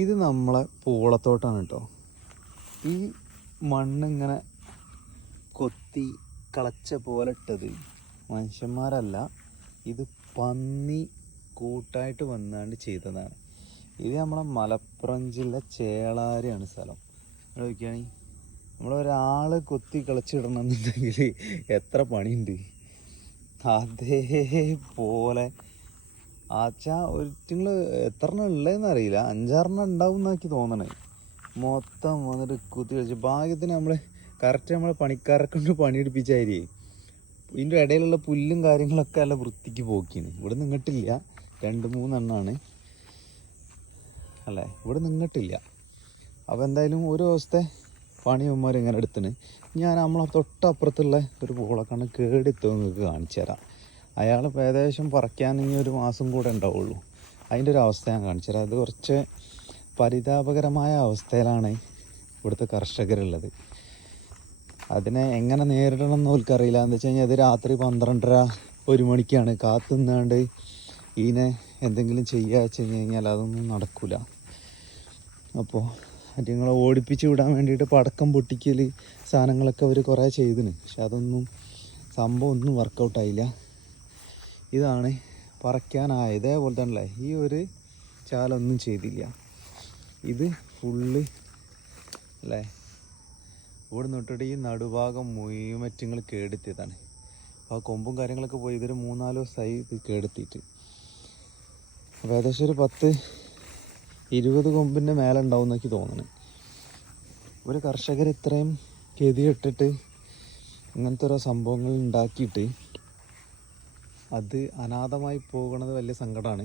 ഇത് നമ്മളെ പൂളത്തോട്ടാണ് കേട്ടോ. ഈ മണ്ണിങ്ങനെ കൊത്തി കളച്ച പോലെ ഇട്ടത് മനുഷ്യന്മാരല്ല, ഇത് പന്നി കൂട്ടായിട്ട് വന്നാണ്ട് ചെയ്തതാണ്. ഇത് നമ്മളെ മലപ്പുറം ജില്ല ചേളാരിയാണ് സ്ഥലം. നോക്കിയാണെങ്കിൽ നമ്മളൊരാൾ കൊത്തി കളിച്ചിടണമെന്നുണ്ടെങ്കിൽ എത്ര പണിയുണ്ട്. അതേപോലെ ആച്ചാ നിങ്ങൾ എത്ര എണ്ണം ഉള്ളതെന്ന് അറിയില്ല, 5-6 ഉണ്ടാവും എന്നാക്കി തോന്നണേ. മൊത്തം വന്നിട്ട് കുത്തി കളിച്ച് ഭാഗ്യത്തിന് നമ്മൾ കറക്റ്റ് നമ്മൾ പണിക്കാരെ കൊണ്ട് പണിയെടുപ്പിച്ചായിരിക്കേ. ഇതിൻ്റെ ഇടയിലുള്ള പുല്ലും കാര്യങ്ങളൊക്കെ നല്ല വൃത്തിക്ക് പോക്കിയാണ്. ഇവിടെ നിന്നിട്ടില്ല, 2-3 എണ്ണമാണ് അല്ലേ, ഇവിടെ നിന്നിട്ടില്ല. അപ്പോൾ എന്തായാലും ഒരു ദിവസത്തെ പണിയന്മാർ ഇങ്ങനെ എടുത്തിന്. ഞാൻ നമ്മളെ തൊട്ടപ്പുറത്തുള്ള ഒരു പൂളക്കണ്ണ് കേടെത്തുക നിങ്ങൾക്ക് കാണിച്ചു തരാം. അയാൾ ഏകദേശം പറിക്കാനെങ്കിൽ 1 മാസം കൂടെ ഉണ്ടാവുള്ളൂ. അതിൻ്റെ ഒരു അവസ്ഥ ഞാൻ കാണിച്ചു തരാം. അത് കുറച്ച് പരിതാപകരമായ അവസ്ഥയിലാണ് ഇവിടുത്തെ കർഷകരുള്ളത്. അതിനെ എങ്ങനെ നേരിടണം എന്ന് അവർക്കറിയില്ല. എന്ന് വെച്ച് കഴിഞ്ഞാൽ അത് രാത്രി 12:30-1 മണിക്കാണ് കാത്തുനിന്നാണ്ട് ഇതിനെ എന്തെങ്കിലും ചെയ്യുക വെച്ച് കഴിഞ്ഞാൽ അതൊന്നും നടക്കില്ല. അപ്പോൾ അതുങ്ങളെ ഓടിപ്പിച്ച് വിടാൻ വേണ്ടിയിട്ട് പടക്കം പൊട്ടിക്കൽ സാധനങ്ങളൊക്കെ അവർ കുറേ ചെയ്തിന്. പക്ഷെ അതൊന്നും സംഭവം ഒന്നും വർക്കൗട്ടായില്ല. ഇതാണ് പറിക്കാനായത്. ഇതേപോലെ തന്നെ ഈ ഒരു ചാലൊന്നും ചെയ്തില്ല. ഇത് ഫുള്ള് അല്ലേ, ഇവിടെ നിന്നിട്ട് ഈ നടുഭാഗം മുഴുവറ്റുങ്ങൾ കേടെത്തിയതാണ്. അപ്പോൾ ആ കൊമ്പും കാര്യങ്ങളൊക്കെ പോയി ഇതൊരു 3-4 ദിവസമായി ഇത് കേടെത്തിയിട്ട്. അപ്പോൾ ഏകദേശം ഒരു 10-20 കൊമ്പിൻ്റെ മേലെ ഉണ്ടാവും എന്നൊക്കെ തോന്നുന്നു. ഒരു കർഷകർ ഇത്രയും ഗതിയിട്ടിട്ട് ഇങ്ങനത്തെ ഓരോ സംഭവങ്ങൾ ഉണ്ടാക്കിയിട്ട് അത് അനാഥമായി പോകുന്നത് വലിയ സങ്കടമാണ്.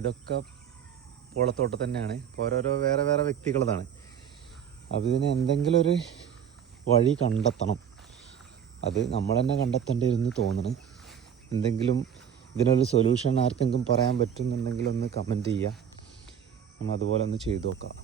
ഇതൊക്കെ പൂളത്തോട്ടം തന്നെയാണ്, ഓരോരോ വേറെ വേറെ വ്യക്തികളതാണ്. അപ്പോൾ ഇതിന് എന്തെങ്കിലും ഒരു വഴി കണ്ടെത്തണം. അത് നമ്മൾ തന്നെ കണ്ടെത്തേണ്ടി വരുമെന്ന് തോന്നുന്നു. എന്തെങ്കിലും ഇതിനൊരു സൊല്യൂഷൻ ആർക്കെങ്കിലും പറയാൻ പറ്റുന്നുണ്ടെങ്കിൽ ഒന്ന് കമൻറ്റ് ചെയ്യുക. നമ്മൾ അതുപോലെ ഒന്ന് ചെയ്തു നോക്കാം.